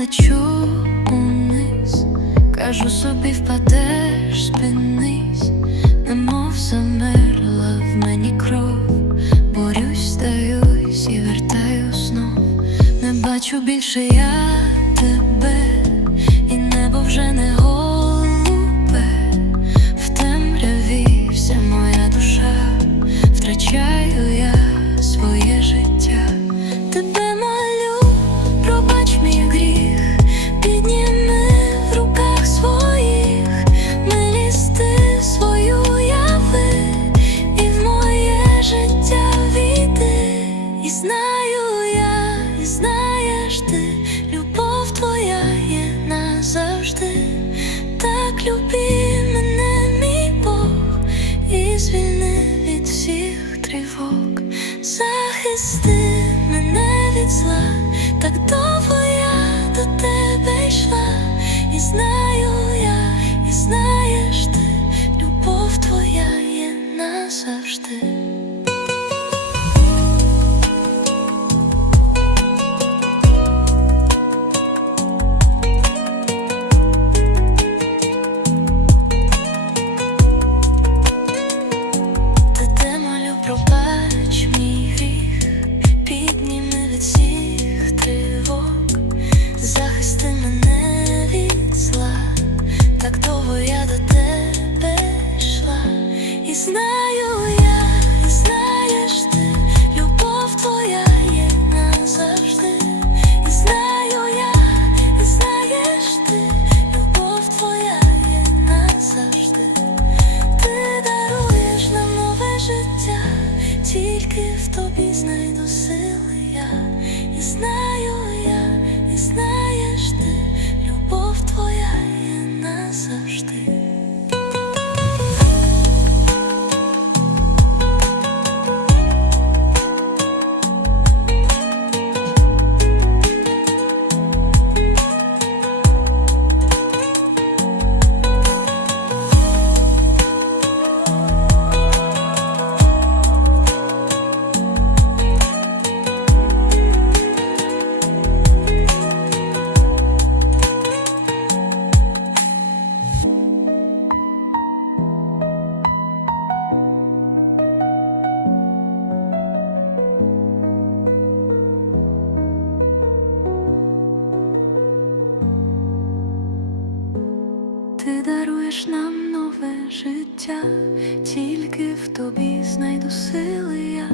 Лечу униз, кажу собі, впадеш, спинись, немов замерла в мені кров, борюсь, здаюсь і вертаю знов, не бачу більше я знаю я, і знаєш ти, любов твоя є назавжди. Так люби мене, мій Бог, і звільни від всіх тривог, захисти мене від зла, так довго я до тебе йшла, і знаю я, і знаєш ти, любов твоя є назавжди. Я, і Ти даруєш нам нове життя, тільки в тобі знайду сили я.